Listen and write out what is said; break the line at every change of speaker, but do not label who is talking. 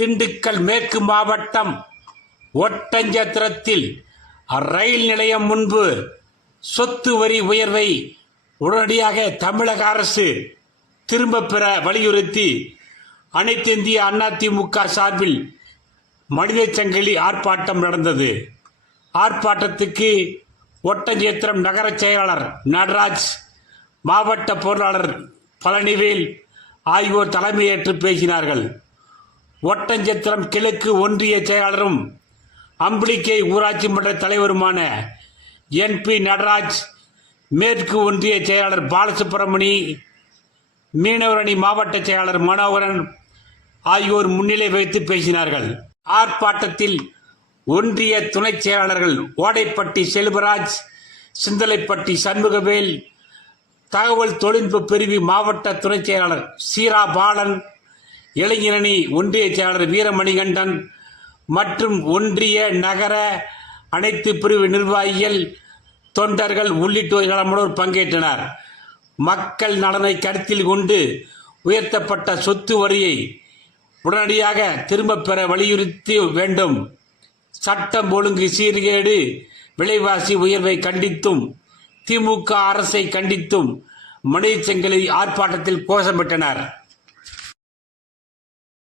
திண்டுக்கல் மேற்கு மாவட்டம் ஒட்டஞ்சத்திரத்தில் ரயில் நிலையம் முன்பு சொத்து வரி உயர்வை உடனடியாக தமிழக அரசு திரும்ப பெற வலியுறுத்தி அனைத்து இந்திய அதிமுக சார்பில் மனித சங்கிலி ஆர்ப்பாட்டம் நடந்தது. ஆர்ப்பாட்டத்துக்கு ஒட்டஞ்சேத்திரம் நகர செயலாளர் நடராஜ் மாவட்ட பொருளாளர் பழனிவேல் ஆகியோர் தலைமையேற்று பேசினார்கள். ஒட்டஞ்சத்திரம் கிழக்கு ஒன்றிய செயலாளரும் அம்பிளிக்கை ஊராட்சி மன்ற தலைவருமான என் பி நடராஜ் மேற்கு ஒன்றிய செயலாளர் பாலசுப்பிரமணி மீனவரணி மாவட்ட செயலாளர் மனோகரன் ஆகியோர் முன்னிலை வைத்து பேசினார்கள். ஆர்ப்பாட்டத்தில் ஒன்றிய துணைச் செயலாளர்கள் ஓடைப்பட்டி செல்வராஜ் சிந்தலைப்பட்டி சண்முகவேல் தகவல் தொழில்நுட்ப பிரிவு மாவட்ட துணைச் செயலாளர் சீரா பாலன் இளைஞரணி ஒன்றிய செயலாளர் வீரமணிகண்டன் மற்றும் ஒன்றிய நகர அனைத்து பிரிவு நிர்வாகிகள் தொண்டர்கள் உள்ளிட்டோர் நலமுடன் பங்கேற்றனர். மக்கள் நலனை கருத்தில் கொண்டு உயர்த்தப்பட்ட சொத்து வரியை உடனடியாக திரும்பப் பெற வலியுறுத்தி வேண்டும். சட்டம் ஒழுங்கு சீர்கேடு விலைவாசி உயர்வை கண்டித்தும் திமுக அரசை கண்டித்தும் மனித செங்கலை ஆர்ப்பாட்டத்தில் கோஷமிட்டனர்.